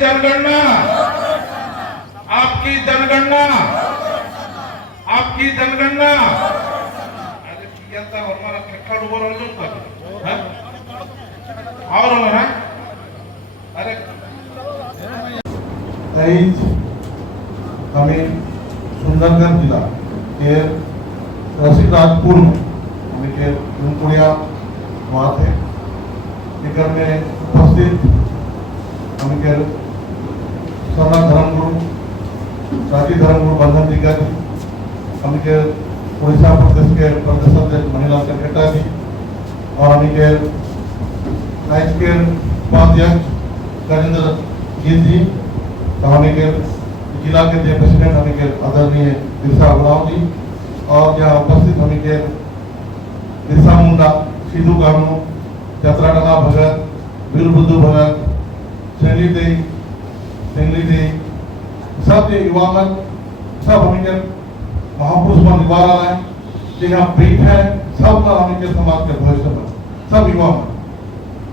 जनगणना, आपकी जनगणना, आपकी जनगणना। अरे किया था और हमारा खट्टा डूबा रहा है और है अरे हमें सुंदरगढ़ जिला के रसिकराजपुर में हमें के कुड़िया वहाँ थे लेकर में उपस्थित हमें के सना धर्मगुरु राजी धर्मगुरु बंधन दीगा जी, हमें के उड़ीसा प्रदेश के प्रदेश अध्यक्ष महिला सेक्रेटरी और हमें के राज्य के उपाध्यक्ष गजेंद्र गीत जी, हमें के जिला के जो प्रेसिडेंट हमें के आदरणीय बिरसा गुलाम जी और यहाँ उपस्थित हमें के बिरसा मुंडा, सिद्धू कानू, चतराडंगा भगत, वीर बुद्धू भगत, सेंगली दे सब ये युवा मन सब हमें के महापुरुष मन युवा रहा है जो यहाँ प्रीत है सब का हमें के समाज के भविष्य में सब युवा मन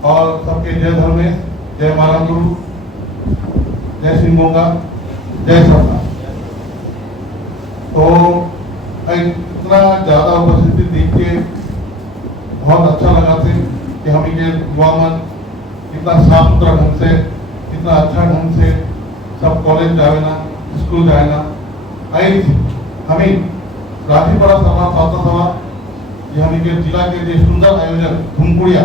और सबके जय धर्मेश, जय मारा गुरु, जय सिंह, जय सरदार। तो इतना ज्यादा उपस्थिति देख के बहुत अच्छा लगा थे कि हम ये युवा मन इतना साफ सुथरा ढंग से इतना अच्छा ढंग से सब कॉलेज जाए ना, स्कूल जाए ना, आई हमें राठीपड़ा सभा पाता सभा ये हमें के जिला के जो सुंदर आयोजन धुमकुड़िया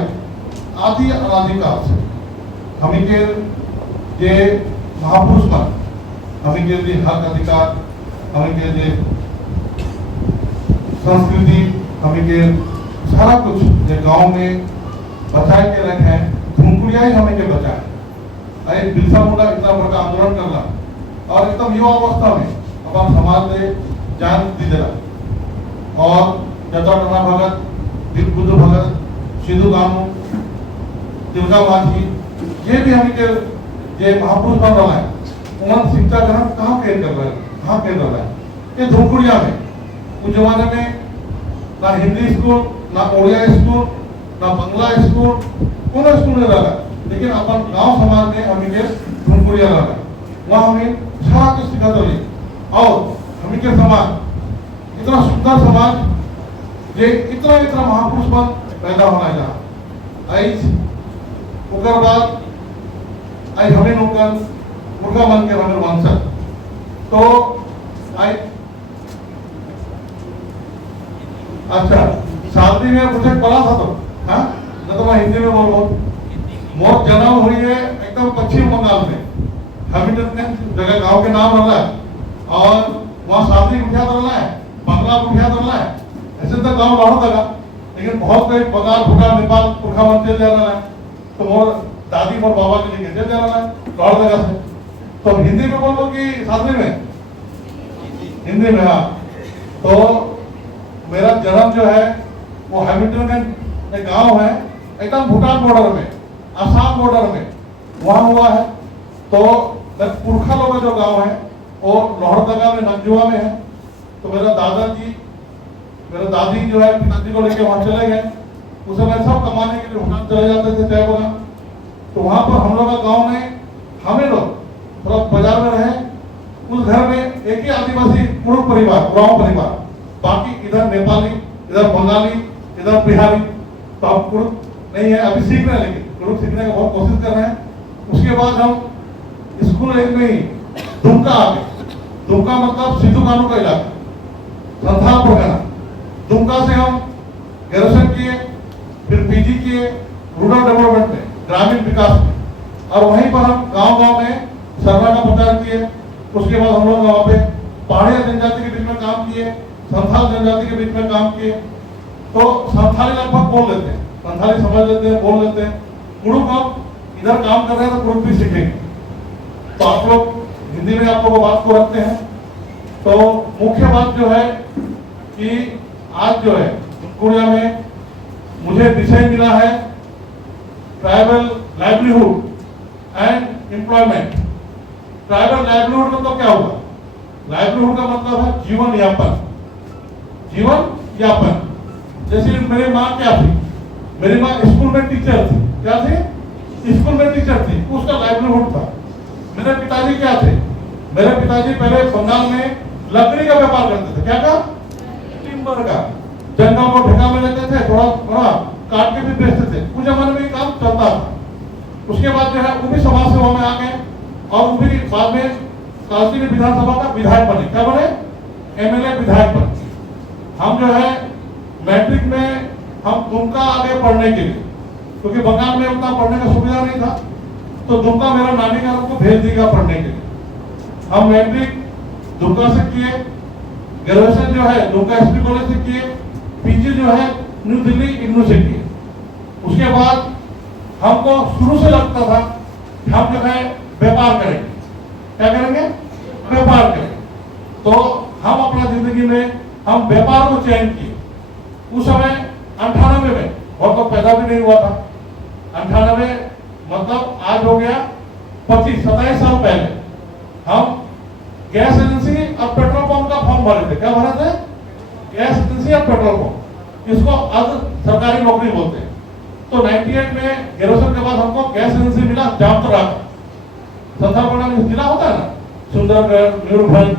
आदि अनादिकाल से हमें के जे महापुरुष मन हमें के लिए हक अधिकार, हमें के लिए संस्कृति, हमें के सारा कुछ जो गांव में बचाए के रखे हैं, धुमकुड़िया ही हमें के बचाए। अरे बिरसा मुंडा इतना बड़ा आंदोलन करना और एकदम युवा अवस्था में अपन समाज में जान दी देना और चतुर्णा भगत, वीर बुद्ध भगत, सिद्धू कानू, दुर्गा माझी ये भी हमें के ये महापुरुष बन रहा है। उन्होंने शिक्षा ग्रहण कहाँ पेड़ कर रहा है, कहाँ पेड़ कर रहा है? ये धुमकुड़िया में उस जमाने में ना हिंदी स्कूल, ना उड़िया स्कूल, ना बंगला स्कूल, कोनो स्कूल नहीं रहा, लेकिन अपन गांव समाज में हमें के धुमकुड़िया रहा, वहाँ हमें सारा कुछ सिखाते रहे और हमें के समाज इतना सुंदर समाज ये इतना इतना महापुरुष बन पैदा होना जहाँ आई उकर बाद आई हमें नौकर मुर्गा बन के हमें वंशज तो आई अच्छा शादी में मुझे पढ़ा था तो हाँ न तो मैं हिंदी में बोल रहा हूँ। मोर जन्म हुई है एकदम पश्चिम बंगाल में हैमिल्टन जगह गांव के नाम रहा है और वहाँ शादी उठा रहा है, बंगला उठा रहा है, ऐसे तो गाँव बहुत लगा लेकिन बहुत कोई बंगाल भूटान नेपाल पुरखा बनते जा रहा है तो मोर दादी मोर बाबा के लिए जा रहा है बहुत जगह से। तो हिंदी में बोलो कि शादी में हिंदी में हाँ। तो मेरा जन्म जो है वो हैमिल्टन में एक गांव है एकदम भूटान बॉर्डर में, आसाम बॉर्डर में वहां हुआ है। तो पुरखा लोग जो गांव है वो लोहरदगा में नंजुआ में है। तो मेरा दादाजी मेरा दादी जो है पिताजी को लेके वहां चले गए, उस समय सब कमाने के लिए भूटान चले जाते थे चाय बना। तो वहां पर हम लोग का गाँव में हमें लोग थोड़ा बाजार में रहे, उस घर में एक ही आदिवासी कुरुक परिवार, उरांव परिवार, बाकी इधर नेपाली, इधर बंगाली, इधर बिहारी। तो हम कुरुक नहीं है, अभी सीख रहे हैं लेकिन कुरुक सीखने का बहुत कोशिश कर रहे हैं। उसके बाद हम स्कूल एक में ही दुमका आ गए। दुमका मतलब सिद्धू कानू का इलाका, संथाल परगना। दुमका से हम ग्रेजुएशन किए, फिर पीजी किए रूरल डेवलपमेंट में, ग्रामीण विकास में, और वहीं पर हम गांव-गांव में सरना का प्रचार किए। उसके बाद हम लोग वहाँ पे पहाड़ी जनजाति के बीच में काम किए, संथाल जनजाति के बीच में काम किए। तो संथाली लगभग बोल लेते हैं, संथाली समझ लेते हैं, बोल लेते हैं। कुरुक हम इधर काम कर रहे हैं तो कुरुक भी सीखेंगे। तो आप लोग हिंदी में आप लोग बात को रखते हैं। तो मुख्य बात जो है कि आज जो है कुड़िया में मुझे विषय मिला है tribal livelihood and employment. Tribal livelihood मतलब क्या होगा? लाइवलीहुड का मतलब है जीवन यापन, जीवन यापन। जैसे मेरी माँ क्या थी, मेरी माँ स्कूल में टीचर थी, क्या थी? स्कूल में टीचर थी, उसका लाइवलीहुड था। मेरे पिताजी क्या थे? मेरे पिताजी पहले बंगाल में लकड़ी का व्यापार करते थे। क्या का? टिम्बर का। जंगल को ठेका में लेते थे, थोड़ा थोड़ा काट के भी बेचते थे। उस जमाने में ये काम चलता था। उसके बाद जो है वो भी समाज सेवा में आ गए और वो भी बाद में कालचिनी विधानसभा का विधायक बने। क्या बने? एमएलए विधायक बने। हम जो है मैट्रिक में हम दुमका आ गए पढ़ने के लिए, क्योंकि बंगाल में उतना पढ़ने का सुविधा नहीं था, तो दुमका मेरा नानी का हमको भेज देगा पढ़ने के लिए। हम मैट्रिक दुमका से किए, ग्रेजुएशन जो है दुमका एसपी कॉलेज से किए, पीजी जो है न्यू दिल्ली इग्नू से किए। उसके बाद हमको शुरू से लगता था कि हम जो है व्यापार करेंगे। क्या करेंगे? व्यापार करेंगे। तो हम अपना जिंदगी में हम व्यापार को चयन किए। उस समय 98 में, और तो पैदा भी नहीं हुआ था। 98 मतलब आज हो गया 27 साल पहले हम गैस एजेंसी और पेट्रोल पंप का फॉर्म भरे थे। क्या भरे थे? गैस एजेंसी और पेट्रोल पंप। इसको आज सरकारी नौकरी बोलते हैं। तो 98 में ग्रेजुएशन के बाद हमको गैस एजेंसी मिला जामतरा का। संथालपना में जिला होता है ना, सुंदरगढ़, मयूरभंज,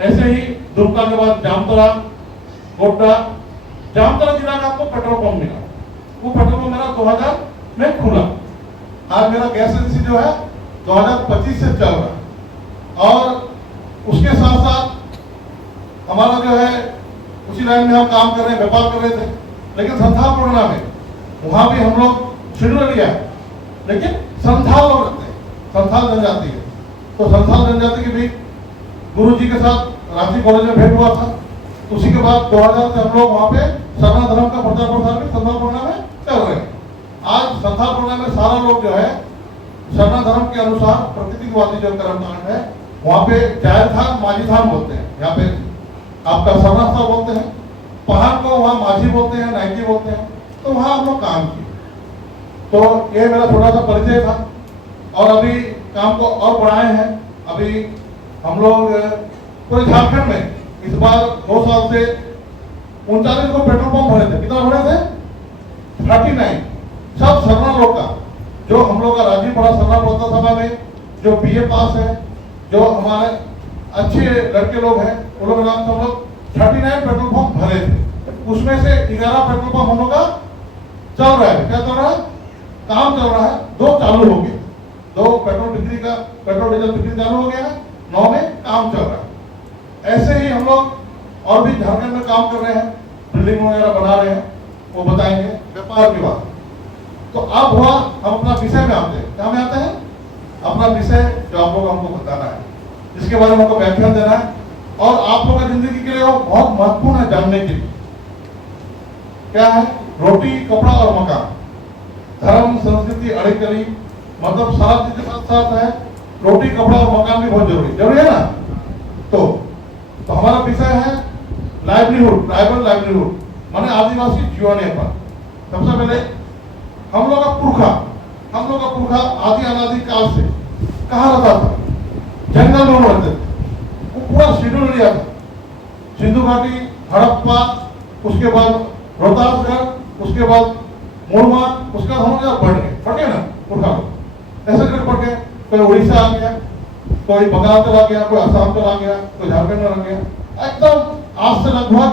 ऐसे ही दुमका के बाद जामतरा, गोड्डा। जामतरा जिला का आपको पेट्रोल पंप मिला। वो पेट्रोल पंप मेरा 2000 में खुला। आज मेरा गैस एजेंसी जो है 2025 से चल रहा है। और उसके साथ साथ हमारा जो है उसी लाइन में हम काम कर रहे हैं, व्यापार कर रहे थे। लेकिन संथाल प्रोग्राम में वहां भी हम लोग शेड्यूल लिया है, लेकिन संथाल लोग रहते हैं, संथाल जनजाति है। तो संथाल जनजाति के भी गुरु जी के साथ रांची कॉलेज में भेंट हुआ था। उसी के बाद 2000 से हम लोग वहां पे सरना धर्म का प्रचार प्रसार भी संथाल प्रोग्राम में कर रहे हैं। आज संथाल प्रोग्राम में सारा लोग जो है सरना धर्म के अनुसार प्रकृतिवादी जो कर्मकांड है वहां पे जायर थान माझी थान बोलते हैं। यहाँ पे आपका सरना स्थल बोलते हैं, पहाड़ को वहाँ माझी बोलते हैं, नाइकी बोलते हैं। तो वहाँ हम लोग काम किए। तो ये मेरा थोड़ा सा परिचय था और अभी काम को और बढ़ाए हैं। अभी हम लोग पूरे झारखंड में इस बार 2 साल से 39 को पेट्रोल पंप भरे थे। कितना भरे थे? 39। सब सरना लोग का, जो हम लोग का राजीव पड़ा सरना पड़ता सभा में जो बीए पास है, जो हमारे अच्छे लड़के लोग हैं, वो लोग नाम से हम लोग 39 पेट्रोल पंप भरे थे। उसमें से 11 पेट्रोल पंप हम लोग का चल रहा है। क्या चल रहा है? काम चल रहा है। 2 चालू हो गए, 2 पेट्रोल बिक्री का पेट्रोल डीजल बिक्री चालू हो गया है, 9 में काम चल रहा है। ऐसे ही हम लोग और भी झारखंड में काम कर रहे हैं, बिल्डिंग वगैरह बना रहे हैं, वो बताएंगे व्यापार की बात। तो अब हुआ हम अपना विषय में आते हैं। क्या में आते हैं? अपना विषय जो आप लोग हमको बताना है, जिसके बारे में हमको व्याख्यान देना है और आप लोगों की जिंदगी के लिए वो बहुत महत्वपूर्ण है जानने के लिए। क्या है? रोटी, कपड़ा और मकान, धर्म, संस्कृति, अड़िकली, मतलब सारा चीज के साथ साथ है। रोटी, कपड़ा और मकान भी बहुत जरूरी है ना। तो हमारा विषय है लाइवलीहुड, ट्राइबल लाइवलीहुड, माने आदिवासी जीवन यापन। सबसे पहले हम लोग का पुरखा आदि अनादि काल से कहाँ रहता था? जंगल में रहते थे। वो पूरा शेड्यूल लिया था। सिंधु घाटी, हड़प्पा, उसके बाद रोहतासगढ़, उसके बाद मुरमान, उसका हम लोग पढ़ गए ना पुरखा लोग। ऐसे करके पढ़ गए। कोई उड़ीसा आ गया, कोई बंगाल चला गया, कोई असम चला गया, कोई झारखंड में रह गया। एकदम आज से लगभग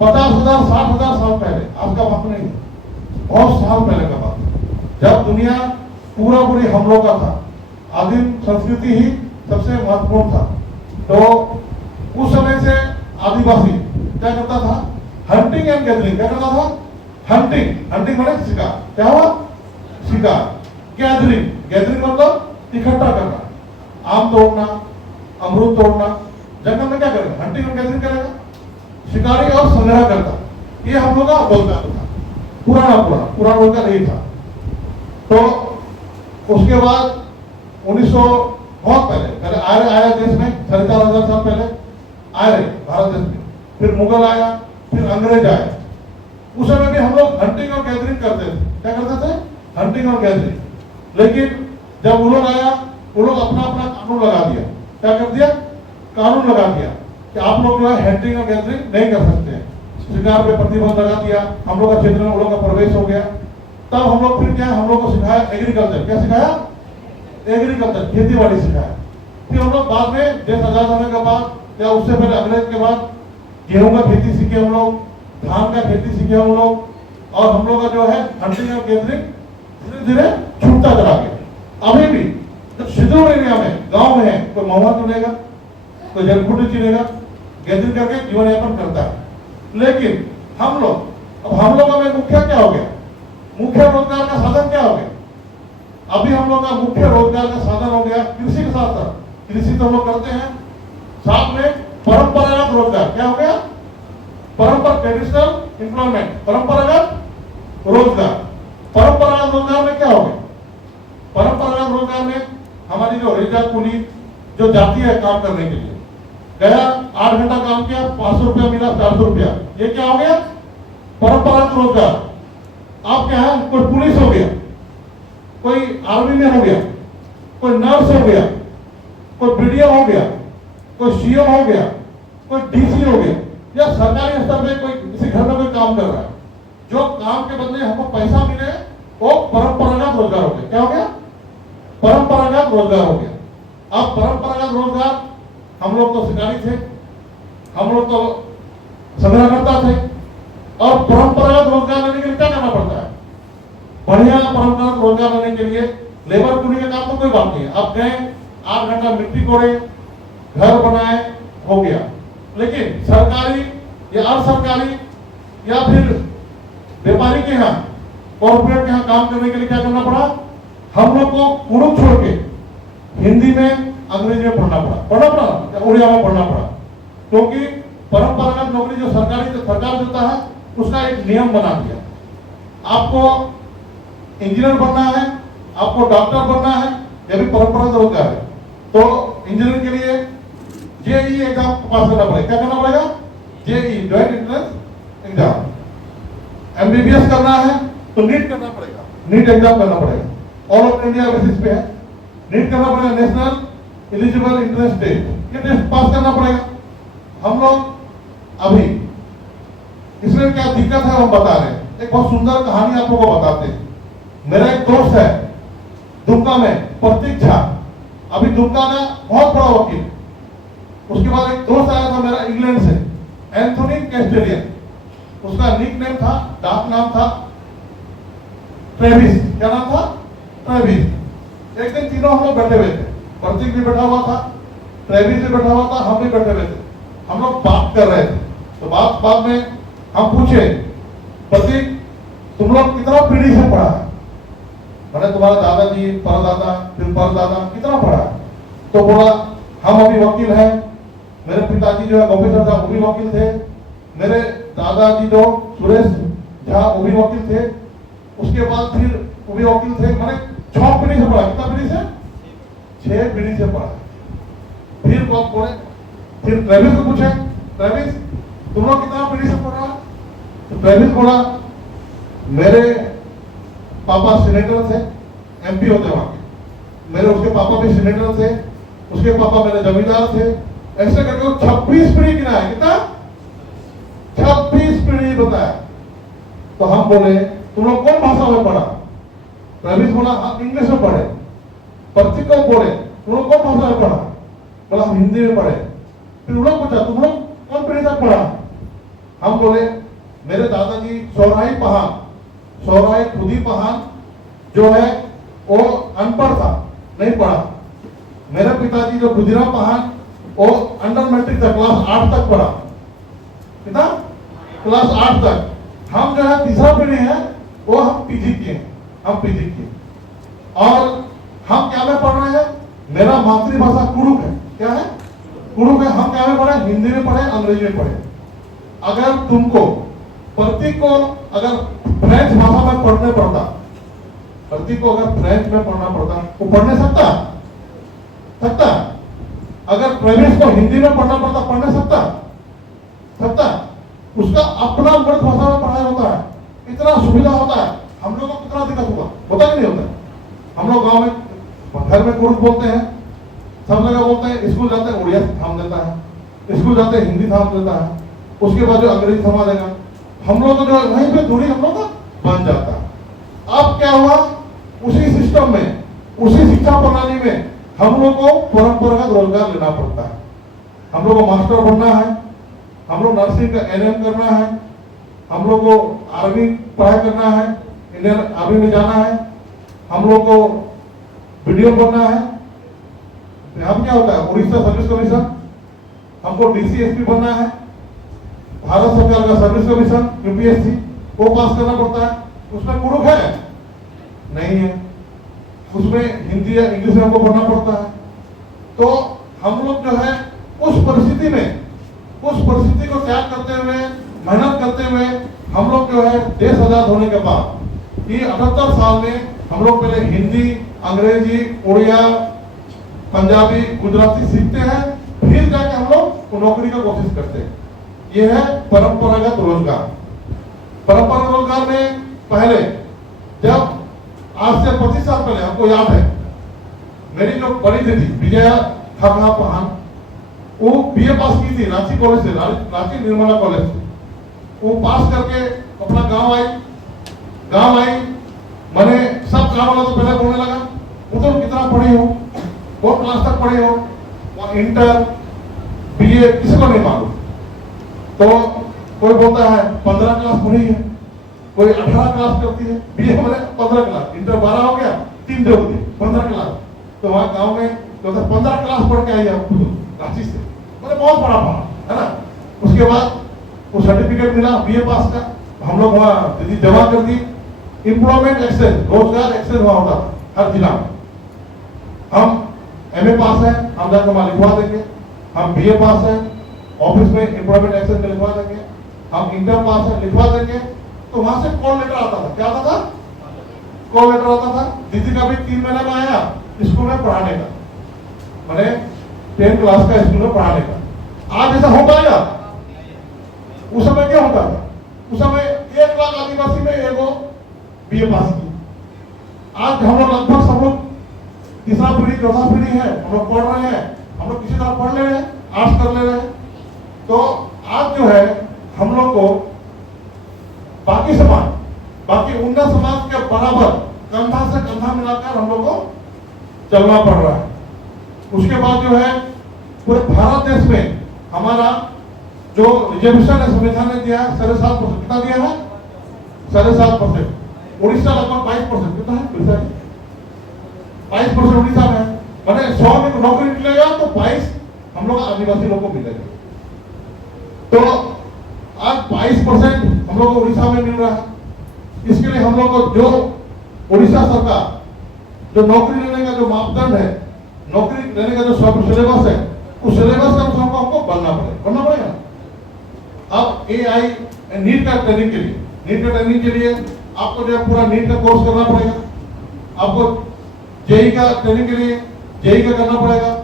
50,000 60,000 साल पहले, आज का बात नहीं, बहुत साल पहले का बात, जब दुनिया पूरी हम लोग का था। आदिम संस्कृति ही सबसे महत्वपूर्ण था। तो उस समय से आदिवासी क्या करता था? Hunting and gathering. क्या करता था? हंटिंग माने शिकार। क्या हुआ? शिकार। गैदरिंग मतलब इकट्ठा करना, आम तोड़ना, अमरूद तोड़ना। जंगल में क्या करेगा? हंटिंग एंड गैदरिंग करेगा, शिकारी और संग्रह करता। ये हम लोग का रोजगार था, पुराना रोजगार नहीं था। तो उसके बाद 1900 बहुत पहले आया देश में, 4,500 साल पहले आए भारत देश में। फिर मुगल आया, फिर अंग्रेज आया। उस समय भी हम लोग हंटिंग और गैदरिंग करते थे। क्या करते थे? हंटिंग और गैदरिंग। लेकिन जब वो लोग आया, वो लोग अपना कानून लगा दिया। क्या कर दिया? कानून लगा दिया कि आप लोग जो है हंटिंग और गैदरिंग नहीं कर सकते हैं। शिकार पे प्रतिबंध लगा दिया। हम लोग का क्षेत्र में वो लोग का प्रवेश हो गया। तब हम लोग फिर क्या, हम लोग को सिखाया एग्रीकल्चर। क्या सिखाया? एग्रीकल्चर, खेती बाड़ी सिखाया। फिर हम लोग बाद में देश आजाद होने के बाद या उससे पहले अंग्रेज के बाद गेहूं का खेती सीखे हम लोग, धान का खेती सीखे हम लोग, और हम लोग का जो है हंटिंग और गैदरिंग धीरे धीरे छूटता चला गया। अभी भी जब शिड्यूल एरिया में गांव में है कोई महुआ चुनेगा, कोई जलकुटी चुनेगा, गैदरिंग करके जीवन यापन करता है। लेकिन हम लोग हम लोगों में मुख्य क्या हो गया, मुख्य रोजगार का साधन क्या हो गया? अभी हम लोग का मुख्य रोजगार का साधन हो गया कृषि के साथ साथ, कृषि तो हम लोग करते हैं, साथ में परंपरागत रोजगार क्या हो गया, ट्रेडिशनल एम्प्लॉयमेंट, परंपरागत रोजगार। परंपरागत रोजगार में क्या हो गया, परंपरागत रोजगार में हमारी जो रेजा कुली जो जाती है काम करने के लिए, गया 8 घंटा काम किया, 500 रुपया मिला, 400 रुपया, ये क्या हो गया, परंपरागत रोजगार। आप क्या है, कोई पुलिस हो गया, कोई आर्मी में हो गया, कोई नर्स हो गया, कोई बीडीओ हो गया, कोई सीओ हो गया, कोई डीसी हो गया, या सरकारी स्तर पे कोई किसी घर में कोई काम कर रहा है, जो काम के बदले हमको पैसा मिले वो परंपरागत रोजगार हो गया। क्या हो गया, परंपरागत रोजगार हो गया। अब परंपरागत रोजगार, हम लोग तो शिकारी थे, हम लोग तो संग्रहकर्ता थे, और परंपरागत रोजगार लेने के लिए क्या करना पड़ता है, बढ़िया परंपरागत रोजगार लेने के लिए लेबर कुली का काम तो कोई बात नहीं है। आप गए 8 घंटा मिट्टी कोड़े, घर बनाए, हो गया। लेकिन सरकारी या अर्ध सरकारी या फिर व्यापारी के यहाँ, कॉर्पोरेट के यहाँ काम करने के लिए क्या करना पड़ा, हम लोग को कुरुक छोड़ के हिंदी में, अंग्रेजी में पढ़ना पड़ा या उड़िया में पढ़ना पड़ा, क्योंकि परंपरागत नौकरी जो सरकार देता है उसका एक नियम बना दिया, आपको इंजीनियर बनना है, आपको डॉक्टर बनना है, यह भी परंपरागत रोजगार है। तो इंजीनियर के लिए जेई एग्जाम पास करना पड़ेगा, क्या करना पड़ेगा, JEE joint entrance exam. MBBS करना है तो नीट करना पड़ेगा, नीट एग्जाम करना पड़ेगा, ऑल ओवर इंडिया बेसिस पे है, नीट करना पड़ेगा, नेशनल एलिजिबल एंट्रेंस टेस्ट, ये टेस्ट पास करना पड़ेगा। हम लोग अभी इसमें क्या दिक्कत है हम बता रहे हैं, एक बहुत सुंदर कहानी आप लोगों को बताते हैं। मेरा एक दोस्त है दुमका में, प्रतीक झा, अभी दुमका का बहुत बड़ा वकील। उसके बाद एक दोस्त आया था मेरा इंग्लैंड से, एंथोनी कैस्टेलियन, उसका निक नेम था, डाक नाम था ट्रेविस। क्या नाम था, ट्रेविस। एक दिन तीनों हम लोग बैठे हुए थे, प्रतीक भी बैठा हुआ था, ट्रेविस भी बैठा हुआ था, हम भी बैठे हुए थे, हम लोग बात कर रहे थे। तो बात में हम पूछे, प्रतीक तुम लोग कितना पीढ़ी से पढ़ा है, मैंने तुम्हारा दादाजी, परदादा, फिर परदादा कितना पढ़ा है? तो बोला हम अभी वकील हैं, मेरे पिताजी जो है ऑफिसर था वो भी वकील थे, मेरे दादाजी जो सुरेश झा वो भी वकील थे, उसके बाद फिर वो भी वकील थे, मैंने 6 पीढ़ी से पढ़ा। कितना पीढ़ी से, 6 पीढ़ी से पढ़ा। फिर कौन बोले, फिर ट्रेविस को पूछे, ट्रेविस तुम लोग कितना पीढ़ी से पढ़ा? तो ट्रेविस बोला मेरे पापा सीनेटर थे, एमपी होते वहां के, मेरे उसके पापा भी सीनेटर थे, उसके पापा मेरे जमींदार थे, ऐसे करके 26 पीढ़ी गिना है। कितना, 26 पीढ़ी बताया। तो हम बोले तुम लोग कौन भाषा में पढ़ा? रवीश बोला हम इंग्लिश में पढ़े। प्रतीक को बोले तुम लोग कौन भाषा में पढ़ा? बोला हम हिंदी में पढ़े। फिर उन लोग पूछा तुम लोग कौन पीढ़ी तक पढ़ा? हम बोले मेरे दादाजी सौराई पहान, सौराई खुदी पहान जो है वो अनपढ़ था, नहीं पढ़ा। मेरे पिताजी जो गुजरा पहान वो अंडर मैट्रिक तक, क्लास 8 तक पढ़ा। कितना, क्लास 8 तक। हम जो है तीसरा पीढ़ी है वो हम पीजी किए, हम पीजी किए। और हम क्या में पढ़ रहे हैं? मेरा मातृभाषा कुड़ुक है। क्या है? कुड़ुक है। हम क्या में पढ़े? हिंदी में पढ़े, अंग्रेजी में पढ़े। अगर तुमको प्रतीक को अगर फ्रेंच भाषा में पढ़ने पड़ता, प्रतीक को अगर फ्रेंच में पढ़ना पड़ता, वो पढ़ नहीं सकता? सकता। अगर प्रवेश को हिंदी में पढ़ना पड़ता, पढ़ नहीं सकता? सकता। उसका अपना मृत भाषा में पढ़ाई होता है, इतना सुविधा होता है। हम लोगों को कितना दिक्कत हुआ, होता कि नहीं होता? हम लोग गांव में घर में कुड़ुक बोलते हैं, सब जगह बोलते हैं, स्कूल जाते हैं उड़िया थाम देता है, स्कूल जाते हैं हिंदी थाम देता है, उसके बाद जो अंग्रेजी थमा देगा। हम लोग जो वहीं पे दूरी हम लोग का बन जाता है। अब क्या हुआ, उसी सिस्टम में, उसी शिक्षा प्रणाली में हम लोग को परंपरागत रोजगार लेना पड़ता है। हम लोग को मास्टर बनना है, हम लोग नर्सिंग का एनएम करना है, हम लोग को आर्मी पढ़ाई करना है, इंडियन आर्मी में जाना है, हम लोग को वीडियो बनना है। हम क्या होता है, उड़ीसा सर्विस कमीशन, हमको डीसीएसपी बनना है, भारत सरकार का सर्विस कमीशन यूपीएससी वो पास करना पड़ता है। उसमें गुरुक है नहीं है, उसमें हिंदी या इंग्लिश में हमको पढ़ना पड़ता है। तो हम लोग जो है उस परिस्थिति को त्याग करते हुए, मेहनत करते हुए हम लोग जो है देश आजाद होने के बाद ये 78 साल में हम लोग पहले हिंदी, अंग्रेजी, उड़िया, पंजाबी, गुजराती सीखते हैं, फिर जाके हम लोग नौकरी का कोशिश करते हैं। ये है परंपरागत रोजगार। परंपरागत रोजगार में पहले जब आज से 25 साल पहले हमको याद है, मेरी जो बड़ी दीदी विजया खबरा पहान, वो बीए पास की थी रांची कॉलेज से, रांची निर्मला कॉलेज से। वो पास करके अपना गांव आई, मैंने सब गांव वालों तो पहले बोलने लगा, वो तो कितना पढ़ी हो, बहुत क्लास तक पढ़े हो, वहाँ इंटर बीए किसी को नहीं मालूम। तो कोई बोलता है 15 क्लास पढ़ी है, कोई 18 क्लास करती है, बीए मैंने 15 क्लास, इंटर 12 हो गया, 3 जोड़ दिए 15 क्लास। तो वहाँ गांव में तो 15 क्लास पढ़ के आई है रांची से, मैंने बहुत बड़ा पढ़ा है ना। उसके बाद वो सर्टिफिकेट मिला बीए पास का, हम लोग वहाँ दीदी जमा कर दी। एम्प्लॉयमेंट एक्सचेंज, रोजगार एक्सचेंज वहाँ होता था हर जिला में। हम एमए पास है, हम जाकर वहाँ लिखवा देंगे, हम बीए पास है, ऑफिस में एम्प्लॉयमेंट एक्सचेंज में लिखवा देंगे, हम इंटर पास है, लिखवा देंगे। तो वहां से कॉल लेटर आता था, क्या आता था, कॉल लेटर आता था। दीदी का भी 3 महीने में आया स्कूल में पढ़ाने का, मैंने 10 क्लास का स्कूल में पढ़ाने का। आज ऐसा हो पाएगा? उस समय क्या होता था, उस समय 1 लाख आदिवासी में एगो बीए पास की। आज हम लोग लगभग सब लोग तीसरा पीढ़ी चौथा पीढ़ी है, हम लोग पढ़ रहे हैं, हम लोग किसी तरह पढ़ ले रहे हैं, आर्ट्स कर ले रहे हैं। तो आज जो है हम लोग को बाकी समाज, बाकी उन्नत समाज के बराबर कंधा से कंधा मिलाकर हम लोग को चलना पड़ रहा है। उसके बाद जो है पूरे भारत देश में हमारा जो रिजर्वेशन है संविधान ने दिया है 7.5%, कितना दिया है 7.5%। उड़ीसा लगभग 22%, कितना है 22% उड़ीसा में है। मैंने 100 में नौकरी मिलेगा तो 22 हम लोग आदिवासी लोग को मिलेगा। तो आज 22% हम लोग को उड़ीसा में मिल रहा है। इसके लिए हम लोग को जो उड़ीसा सरकार जो नौकरी लेने का जो मापदंड है, नौकरी लेने का जो सिलेबस है, उस सिलेबस के अनुसार हमको बनना पड़ेगा। अब एआई नीट का ट्रेनिंग के लिए आपको जो है पूरा नीट का कोर्स करना पड़ेगा। आपको जेई का ट्रेनिंग के लिए जेई का करना पड़ेगा।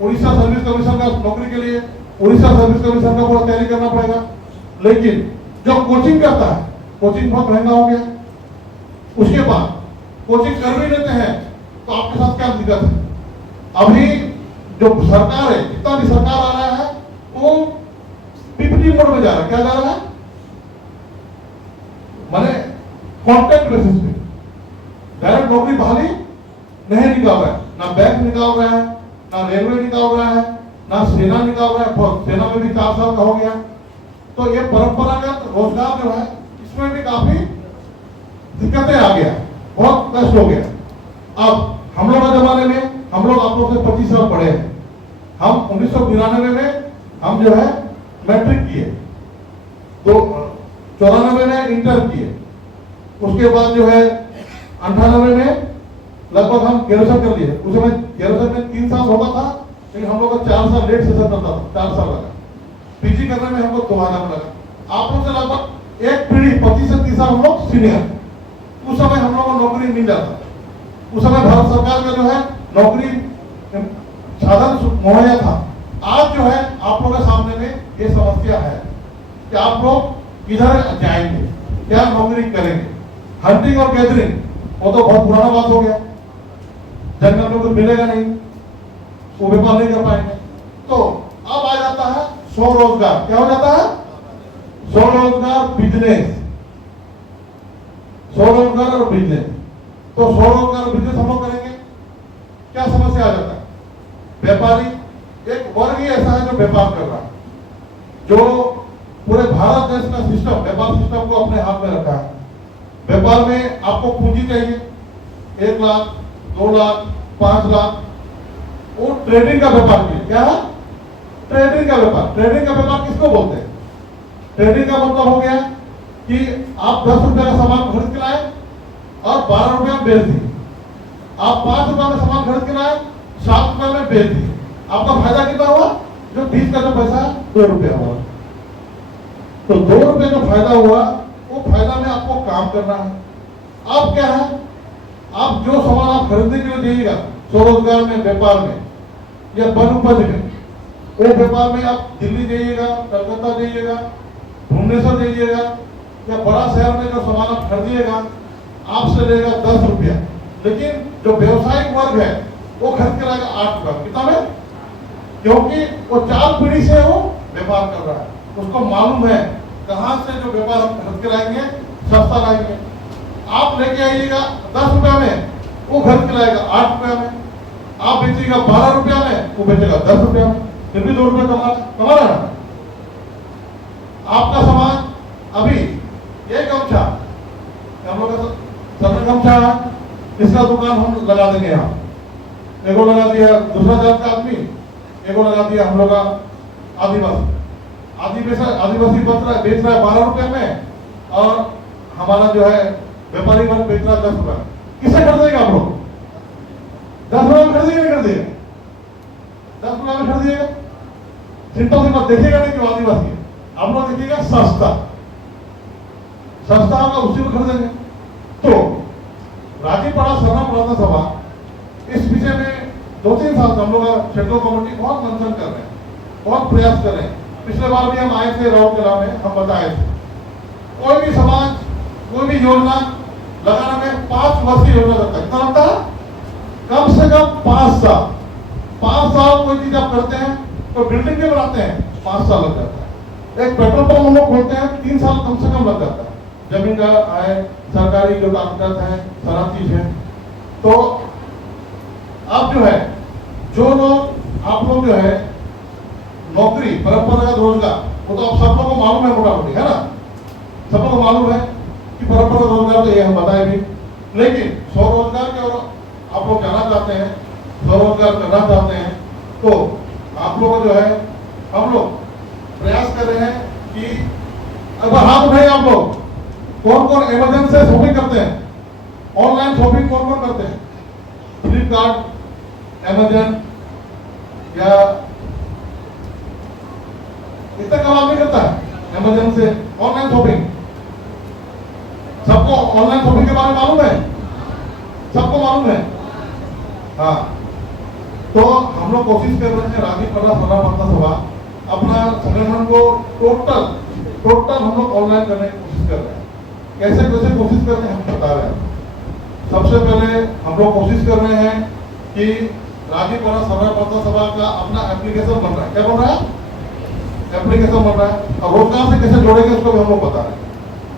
उड़ीसा सर्विस कमीशन का नौकरी के लिए उड़ीसा सर्विस कमीशन का पूरा तैयारी करना पड़ेगा। लेकिन जो कोचिंग करता है, कोचिंग बहुत महंगा हो गया। उसके बाद कोचिंग कर भी लेते हैं तो आपके साथ क्या दिक्कत है? अभी जो सरकार है, जितना भी सरकार आ रहा है वो पीपीटी मोड में जा रहा है। क्या जा रहा है? माने कॉन्ट्रैक्ट बेसिस पे डायरेक्ट नौकरी बहाली नहीं निकाल रहा है, ना बैंक निकाल रहा है, ना रेलवे निकाल रहा है, ना सेना निकाल रहा है। सेना में भी 4 साल का हो गया। तो ये परंपरागत रोजगार जो है इसमें भी काफी दिक्कतें आ गया, बहुत कष्ट हो गया। अब हम लोग के जमाने में हम लोग आप लोग से 25 साल पढ़े हैं। हम 1992 में हम जो है मैट्रिक किए, तो 94 में इंटर किए। उसके बाद जो है 98 में लगभग हम ग्रेजुएशन कर लिए। उस समय ग्रेजुएशन में 3 साल होता था, लेकिन हम लोग को 4 साल लेट सेशन करता था, 4 साल लगा। पीजी करने में हमको 2000 लगा। आप लोग से लगभग एक पीढ़ी 25 से 30 साल हम लोग सीनियर। उस समय हम लोग को नौकरी मिल जाता। उस समय भारत सरकार का जो है नौकरी साधन मुहैया था। आज जो है आप लोगों के सामने में ये समस्या है कि आप लोग किधर जाएंगे, क्या नौकरी करेंगे। हंटिंग और गैदरिंग वो तो बहुत पुराना बात हो गया, जंगल में कुछ मिलेगा नहीं, वो व्यापार नहीं कर पाएंगे। तो अब आ जाता है स्वरोजगार। क्या हो जाता है? स्वरोजगार, बिजनेस, स्वरोजगार और बिजनेस। तो स्वरोजगार और बिजनेस हम लोग करेंगे क्या समस्या आ जाता है? व्यापारी एक वर्ग ही ऐसा है जो व्यापार कर रहा है, जो पूरे भारत देश का सिस्टम, व्यापार सिस्टम को अपने हाथ में रखा है। व्यापार में आपको पूंजी चाहिए, 1 लाख, 2 लाख, 5 लाख, वो ट्रेडिंग का व्यापार किया। क्या है? ट्रेडिंग का व्यापार। ट्रेडिंग का व्यापार किसको बोलते हैं? ट्रेडिंग का मतलब हो गया कि आप 10 रुपए का सामान खरीद के लाए और 12 रुपए में बेच दिए। आप 5 रुपए में सामान खरीद के लाए, 7 रुपए में बेच दिए। आपका फायदा कितना हुआ? जो 20 का जो पैसा 2 रुपया हुआ। तो 2 रुपए जो फायदा हुआ, वो फायदा में आपको काम करना है। अब क्या है? आप जो सामान आप खरीदने के लिए जाइएगा, स्वरोजगार में, व्यापार में या वन उपज में, वो व्यापार में आप दिल्ली जाइएगा, कलकत्ता जाइएगा, भुवनेश्वर जाइएगा या बड़ा शहर में जो सामान आप खरीदिएगा, आपसे लेगा 10 रुपया। लेकिन जो व्यवसायिक वर्ग है वो खरीद के लाएगा 8 रुपया। कितना में? क्योंकि वो 4 पीढ़ी से वो व्यापार कर रहा है, उसको मालूम है कहां से जो व्यापार हम खरीद के लाएंगे सस्ता लाएंगे। आप लेके आइएगा 10 रुपया में, वो खरीद के लाएगा 8 रुपया में। आप बेचिएगा 12 रुपया में, वो बेचेगा 10 रुपया में, फिर भी 2 रुपया कमा रहा है। आपका सामान अभी ये गमछा, हम लोग का सरल गमछा है, इसका दुकान हम लगा देंगे। यहाँ एगो लगा दिया दूसरा जात का आदमी, एगो लगा दिया हम लोग का आदिवासी। आदिवासी बेच रहा है 12 रुपए में, और हमारा जो है व्यापारी वर्ग बेच रहा है 10 रुपए। किसे खरीदेगा आप लोग? 10 रुपए में खरीदेगा नहीं खरीदेगा? 10 रुपए में खरीदिएगा। सिंपल सी बात, देखिएगा नहीं कि आदिवासी है, आप लोग देखिएगा सस्ता होगा, उसी को खरीदेंगे। तो राजीपाड़ा सरना प्रार्थना सभा इस विषय में 2-3 साल से हम लोग क्षेत्रीय कमेटी बहुत मंथन कर रहे हैं, बहुत प्रयास कर रहे हैं। पिछले बार भी हम आए थे राउरकेला में, हम बताए थे कोई भी समाज, कोई भी योजना लगाने में 5 वर्ष की योजना लगता है। कितना लगता है? कम से कम 5 साल। 5 साल कोई चीज आप करते हैं तो बिल्डिंग भी बनाते हैं, 5 साल लग जाता है। एक पेट्रोल पंप हम लोग खोलते हैं, 3 साल कम से कम लग जाता है। जमीन का है, सरकारी जो कागजात है, सारा चीज है। तो अब जो है, जो लोग आप लोग जो है नौकरी, परंपरागत रोजगार, वो तो आप सब लोगों को मालूम है, मोटा मोटी है ना, सब लोगों को मालूम है कि परंपरागत रोजगार तो ये हम बताए भी। लेकिन स्वरोजगार के और आप लोग जाना चाहते हैं, स्वरोजगार करना चाहते हैं, तो आप लोग जो है, हम लोग प्रयास कर रहे हैं कि अगर हाथ उठाइए आप लोग, कौन कौन अमेज़न से शॉपिंग करते हैं? ऑनलाइन शॉपिंग कौन कौन करते हैं? फ्लिपकार्ट, अमेज़न या इतना काम आदमी करता है अमेज़न से ऑनलाइन शॉपिंग। सबको ऑनलाइन शॉपिंग के बारे में मालूम है? सबको मालूम है? हाँ। तो हम लोग कोशिश कर रहे हैं, राजीपाड़ा सरना प्रार्थना सभा अपना संगठन को टोटल हम लोग ऑनलाइन करने की कोशिश कर रहे हैं। कैसे कोशिश कर रहे हैं हम बता रहे हैं। सबसे पहले हम लोग कोशिश कर रहे हैं कि राजीपाड़ा सरना प्रार्थना सभा का अपना एप्लीकेशन बन रहा है। क्या बन रहा है? एप्लीकेशन बन रहा है, और रोजगार से कैसे जोड़ेंगे उसको भी हम लोग बता रहे हैं।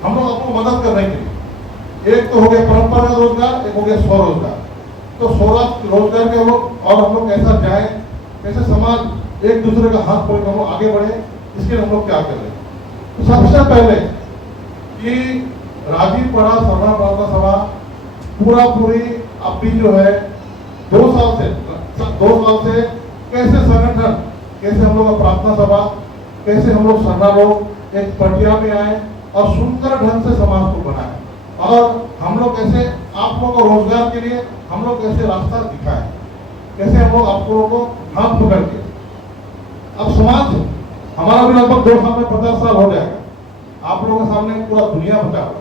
हम लोग आपको मदद करने के लिए, एक तो हो गया परंपरागत रोजगार, एक हो गया स्वरोजगार। तो स्वरोजगार के लोग और हम लोग कैसा जाए, कैसे समाज एक दूसरे का हाथ पकड़ हम लोग आगे बढ़े, इसके लिए हम लोग क्या कर रहे हैं। तो सबसे पहले कि राजीपाड़ा सरना प्रार्थना सभा पूरी अभी जो है 2 साल से कैसे संगठन, कैसे हम लोग प्रार्थना सभा, कैसे हम लोग सरना लोग एक पटिया में आए और सुंदर ढंग से समाज को बनाए, और हम लोग कैसे आप लोगों को रोजगार के लिए हम लोग कैसे रास्ता दिखाएं, कैसे हम लोग आप लोगों को हाथ पकड़ के। अब समाज हमारा भी लगभग 2 साल में 50 साल हो जाएगा। आप लोगों के सामने पूरा दुनिया बचा हुआ,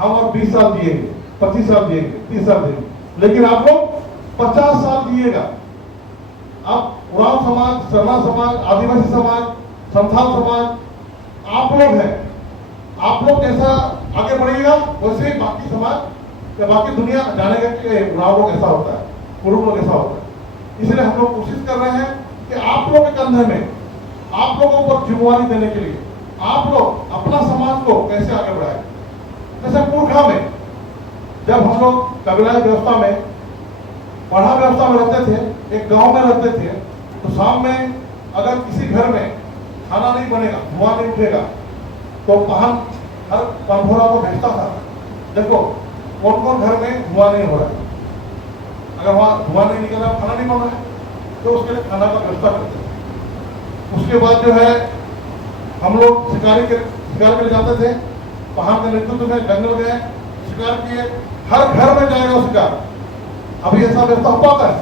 हम और 20 साल जिएंगे, 25 साल जिएंगे, 30 साल जिएंगे, लेकिन आप लोग 50 साल जिएगा। अब उरांव समाज, सरना समाज, आदिवासी समाज, संथाल समाज, आप लोग हैं, आप लोग जैसा आगे बढ़ेगा वैसे ही बाकी समाज या बाकी दुनिया जानेगा कि उरांव लोग ऐसा होता है, कुरुम लोग ऐसा होता है। इसलिए हम लोग कोशिश कर रहे हैं कि आप लोग के कंधे में, आप लोगों को जिम्मेवारी देने के लिए आप लोग अपना समाज को कैसे आगे बढ़ाएं। जैसे पुरखा में जब हम लोग कबीलाई व्यवस्था में पढ़ा व्यवस्था में रहते थे, एक गांव में रहते थे, तो शाम में अगर किसी घर में खाना नहीं बनेगा, धुआं नहीं उठेगा, तो पहन हर परभोरा को भेजता था, देखो कौन कौन घर में धुआं नहीं हो रहा है, अगर वहां धुआं नहीं निकल रहा, खाना नहीं बन रहा है, तो उसके लिए खाना का व्यवस्था करते थे। उसके बाद जो है हम लोग शिकार के लिए जाते थे, पहाड़ के नेतृत्व में जंगल गए, शिकार किए, हर घर में जाएगा शिकार। अभी ऐसा व्यवस्था हो पाता है?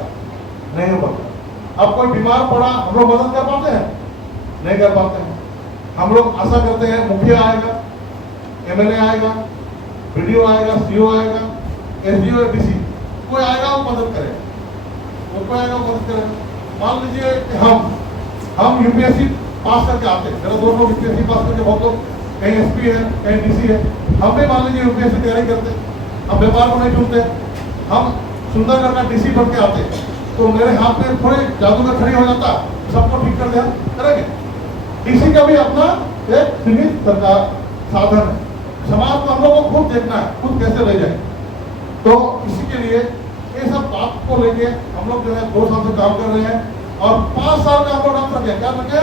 नहीं हो पाता। अब कोई बीमार पड़ा, हम लोग मदद कर पाते हैं? नहीं कर पाते हैं। हम लोग आशा करते हैं मुखिया आएगा, एमएलए आएगा, बीडीओ आएगा, सीओ आएगा, एसडीओ, डीसी, कोई आएगा वो मदद करेगा, वो कोई आएगा वो मदद करेगा। मान लीजिए कि हम यूपीएससी पास करके आते हैं, मेरा दोनों लोग यूपीएससी पास करके, बहुत लोग कहीं एसपी है, कहीं डीसी है, हम भी मान लीजिए यूपीएससी तैयारी करते, हम व्यापार को नहीं चुनते, हम सुंदरगढ़ का डीसी बन के आते, तो मेरे हाथ में थोड़े जादूगर खड़ी हो जाता, सबको ठीक कर दिया करेंगे। डीसी का भी अपना एक सीमित सरकार साधन है, समाज को हम लोग को खुद देखना है, खुद कैसे ले जाए। तो इसी के लिए ये सब बात को लेके हम लोग जो है 2 साल से काम कर रहे हैं, और 5 साल का हम लोग काम करते हैं। क्या लगे?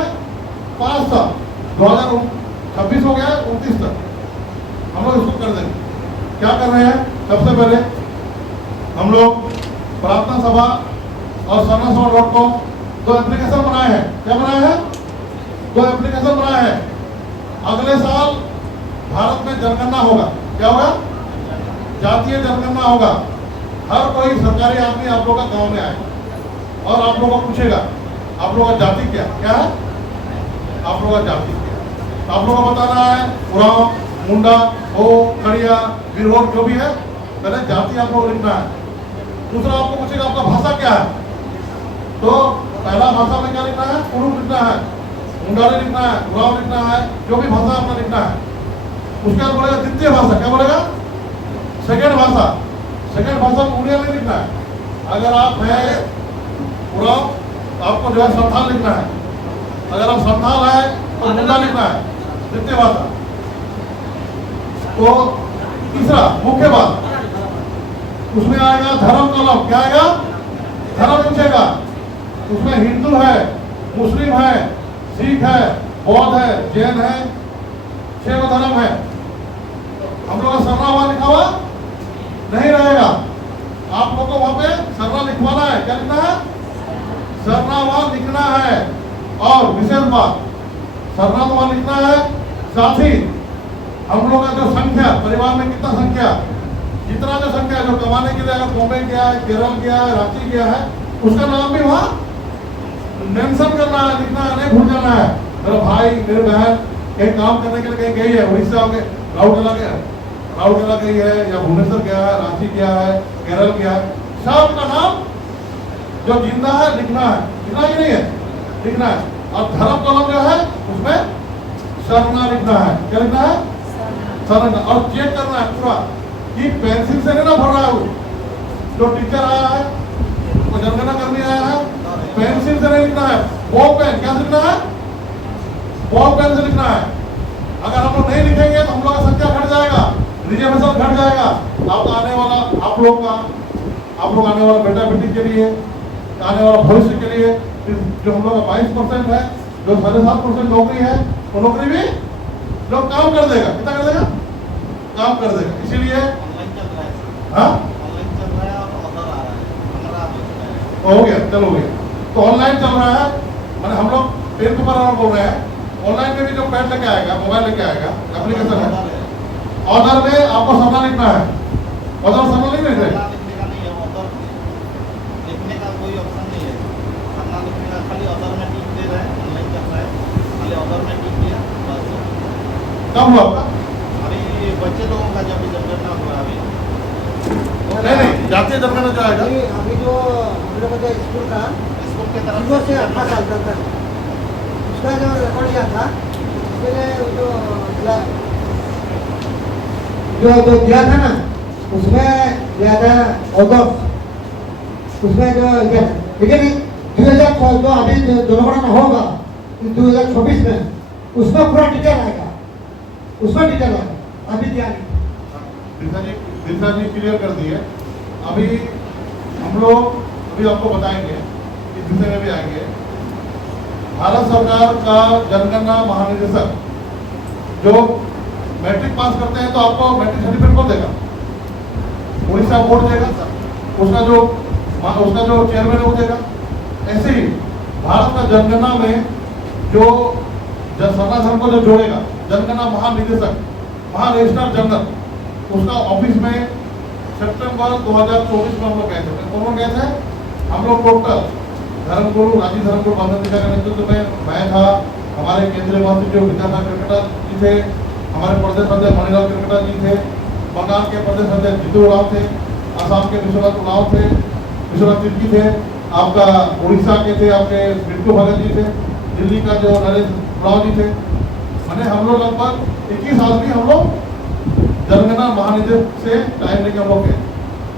5 साल, 2026 हो गया, 29 तक हम लोग इसको कर देंगे। क्या कर रहे हैं? सबसे पहले हम लोग प्रार्थना सभा और sarnasabha.com 2 एप्लीकेशन बनाए हैं। क्या बनाए हैं? 2 एप्लीकेशन बनाए हैं। अगले साल भारत में जनगणना होगा। क्या होगा? जातीय जनगणना होगा। हर कोई सरकारी आदमी आप लोग का गांव में आएगा और आप लोगों को पूछेगा आप लोग का जाति क्या है, आप लोग का जाति क्या है। आप लोगों को बताना है उरांव, मुंडा, हो, खड़िया, बिरहोर, जो भी है, पहले जाति आप लोग लिखना है। दूसरा आपको पूछेगा आपका भाषा क्या है, तो पहला भाषा में क्या लिखना है? कुरुख लिखना है, मुंडारी लिखना है, उरांव लिखना है, जो भी भाषा आपका लिखना है। उसके बाद बोलेगा द्वितीय भाषा। क्या बोलेगा? सेकेंड भाषा। सेकेंड भाषा में उड़िया नहीं लिखना है। अगर आप है उरांव तो आपको जो है संथाल लिखना है, अगर आप संथाल है तो मुंडा लिखना है, द्वितीय भाषा। तो तीसरा मुख्य बात, उसमें आएगा धर्म कॉलम। क्या आएगा? धर्म पूछेगा। उसमें हिंदू है, मुस्लिम है, सिख है, बौद्ध है, जैन है, 6 धर्म है। हम लोग का सरना वहां लिखा हुआ नहीं रहेगा। आप लोग को वहां पे सरना लिखवाना है। क्या लिखना है? सरना वहां लिखना है। और विशेष बात, सरना तो वहां लिखना है, साथ ही हम लोग का जो संख्या, परिवार में कितना संख्या, जितना जो संख्या जो कमाने के लिए अगर बॉम्बे गया है, केरल गया है, रांची गया है, उसका नाम भी वहां मेंशन करना है, लिखना है, नहीं भूल जाना है। मेरा भाई, मेरे बहन कहीं काम करने के लिए कहीं गई है, उड़ीसा हो गए, राउरकेला गई है, या भुवनेश्वर गया है, रांची गया है, केरल गया है, सबका नाम जो जिंदा है लिखना है। लिखना ही नहीं है, लिखना है। और धर्म कॉलम जो है उसमें सरना लिखना है। क्या लिखना है? सरना। और चेक करना है पूरा कि पेंसिल से नहीं ना भर रहा है वो। जो टीचर आया है, वो जनगणना करने आया है, पेंसिल से नहीं लिखना है, बॉल पेन। क्या लिखना है? बॉल पेन से लिखना है। अगर हम लोग नहीं लिखेंगे तो हम लोग का संख्या घट जाएगा, रिजर्वेशन घट जाएगा। आप आने वाला आप लोग आने वाला बेटा बेटी के लिए, आने वाला भविष्य के लिए, जो हम लोग का 22% है, जो 7.5% नौकरी है, वो नौकरी भी लोग काम कर देगा। कितना कर देगा? काम कर देगा। इसीलिए हाँ हो गया, चलो हो गया। तो ऑनलाइन चल रहा है, मैंने हम लोग पेन पेपर और बोल रहे हैं। ऑनलाइन में भी जो पैड लेके आएगा, मोबाइल लेके आएगा, एप्लीकेशन है, ऑर्डर में आपको सरना लिखना है। ऑर्डर सरना लिख रहे थे, लिखने का कोई ऑप्शन नहीं है, सरना लिखने का खाली ऑर्डर में टिक दे रहे हैं। ऑनलाइन चल रहा है, खाली ऑर्डर में टिक दिया बस। कब हुआ आपका? अभी बच्चे लोगों का जब जनगणना हुआ अभी नहीं जातीय जनगणना जो आएगा, अभी जो हम लोग का स्कूल का स्कूल के तरफ 0 से 18 साल तक का उसका जो रिकॉर्ड किया था, उसके लिए जो दिया था ना, उसमें दिया था अगस्त, उसमें जो लेकिन 2000 जो अभी जनगणना होगा 2024 में, उसमें पूरा डिटेल आएगा, उसमें डिटेल आएगा। अभी दिया नहीं। दिशा जी क्लियर कर दिए। अभी हम लोग अभी आपको बताएंगे, इस विषय में भी आएंगे। भारत सरकार का जनगणना महानिदेशक जो मैट्रिक पास करते हैं तो आपको मैट्रिक सर्टिफिकेट कौन देगा? उड़ीसा बोर्ड देगा, उसका जो चेयरमैन है वो देगा। ऐसे ही भारत का जनगणना में जो सरना धर्म को जो जोड़ेगा, जनगणना महानिदेशक, महारजिस्ट्रार जनरल, उसका ऑफिस में सितंबर 2024 में हम लोग गए थे। कौन गए थे? हम लोग टोटल धर्मगुरु राजीव धर्मगुरु बांधवतिका के नेतृत्व में मैं था, हमारे केंद्रीय मंत्री जो विद्यासागर क्रिकेटर जी थे, हमारे प्रदेश अध्यक्ष मणिलाल क्रिकेटर जी थे, बंगाल के प्रदेश अध्यक्ष जितू राव थे, असम के विश्वनाथ उराव थे, विश्वनाथ तिर्की थे, आपका उड़ीसा के थे आपके बिट्टू भगत जी थे, दिल्ली का जो नरेश राव जी थे। मैंने हम लोग लगभग 21 आदमी हम लोग जनगणना महानिदेशक से टाइम लेके हम लोग गए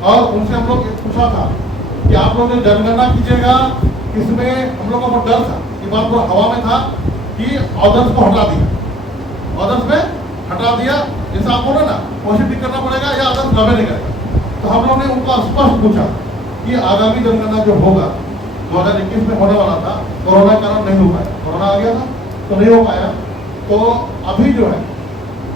और उनसे हम लोग पूछा था कि आप लोग जो जनगणना कीजिएगा, इसमें हम लोगों को डर था, ये बात पूरा हवा में था कि ऑर्डर्स को हटा दिया, ऑर्डर्स में हटा दिया, जैसा आप बोले ना कोशिश भी करना पड़ेगा या ऑर्डर्स लगे नहीं करेगा। तो हम लोग ने उनको स्पष्ट पूछा कि आगामी जनगणना जो होगा 2021 में होने वाला था, कोरोना के कारण नहीं हो पाया, कोरोना आ गया था तो नहीं हो पाया। तो अभी जो है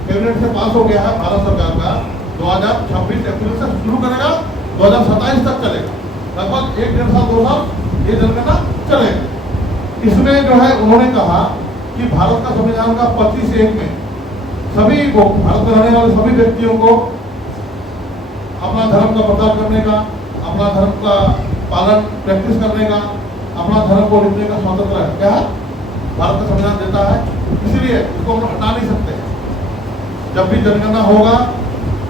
कैबिनेट से पास हो गया है भारत सरकार का, 2026 अप्रैल से शुरू करेगा, 2027 तक चलेगा, लगभग 1-1.5 साल 2 साल ये जनगणना चलेगा। इसमें जो है उन्होंने कहा कि भारत का संविधान का 25(1) में सभी को, भारत में रहने वाले सभी व्यक्तियों को अपना धर्म का प्रचार करने का, अपना धर्म का पालन प्रैक्टिस करने का, अपना धर्म को लिखने का स्वतंत्र है। क्या है? भारत का संविधान देता है, इसीलिए इसको हम हटा नहीं सकते। जब भी जनगणना होगा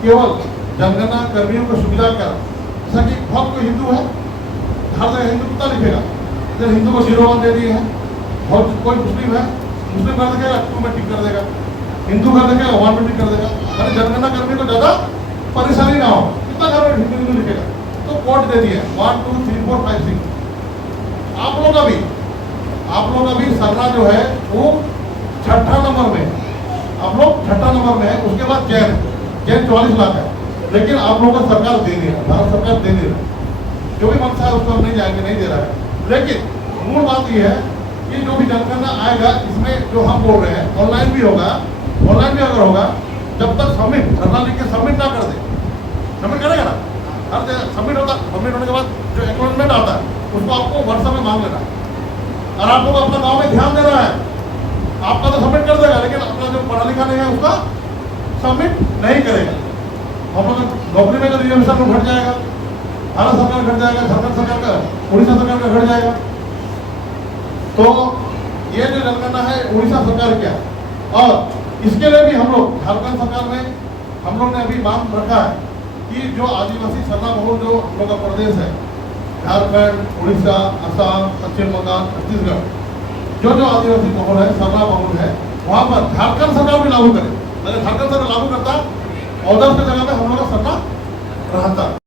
केवल जनगणना कर्मियों को सुविधा कर, जैसा कि बहुत कोई हिंदू है, हर जगह हिंदू कितना लिखेगा, इधर हिंदू को 0-1 दे दिए हैं, और कोई मुस्लिम है, मुस्लिम कर देगा 2 में टिक कर देगा, हिंदू कर देगा 1 में टिक कर देगा, अरे जनगणना कर्मी को ज्यादा परेशानी ना हो, कितना घर में हिंदू लिखेगा, तो कोड दे दिया 1 2 3 4 5 6। आप लोग अभी सरना जो है वो 6ठा नंबर में, आप लोग 6ठा नंबर में है, उसके बाद जैन 44 लाख है, लेकिन आप लोगों को सरकार दे नहीं रहा, भारत सरकार दे नहीं रहा, जो भी मंशा है उसको हम नहीं जाएंगे, नहीं दे रहा है। लेकिन मूल बात यह है कि जो भी जनगणना आएगा इसमें जो हम बोल रहे हैं ऑनलाइन भी होगा, ऑनलाइन भी अगर होगा, जब तक सबमिट धरना लिख के सबमिट ना कर दे, सबमिट करेगा ना, हर जगह सबमिट होता, सबमिट होने के बाद जो एक्नॉलेजमेंट आता है उसको आपको व्हाट्सएप में मांग लेना है। और आप लोग अपना गाँव में ध्यान देना है, आपका तो सबमिट कर देगा, लेकिन अपना जो पढ़ा लिखा नहीं है उसका सबमिट नहीं करेगा। हम लोग नौकरी में जो रिजर्वेशन घट जाएगा, भारत सरकार घट जाएगा, झारखंड सरकार का, उड़ीसा सरकार का घट जाएगा। तो ये जो जनगणना है उड़ीसा सरकार क्या, और इसके लिए भी हम लोग झारखंड सरकार में हम लोग ने अभी मांग रखा है कि जो आदिवासी सरना बहुल जो हम लोग का प्रदेश है, झारखंड, उड़ीसा, असम, पश्चिम बंगाल, छत्तीसगढ़, जो आदिवासी बहुल है, सरना बहुल है, वहाँ पर झारखंड सरकार भी लागू करे। अगर झारखंड सरकार लागू करता, ऑर्डर की जगह में हम लोग का सरना रहता।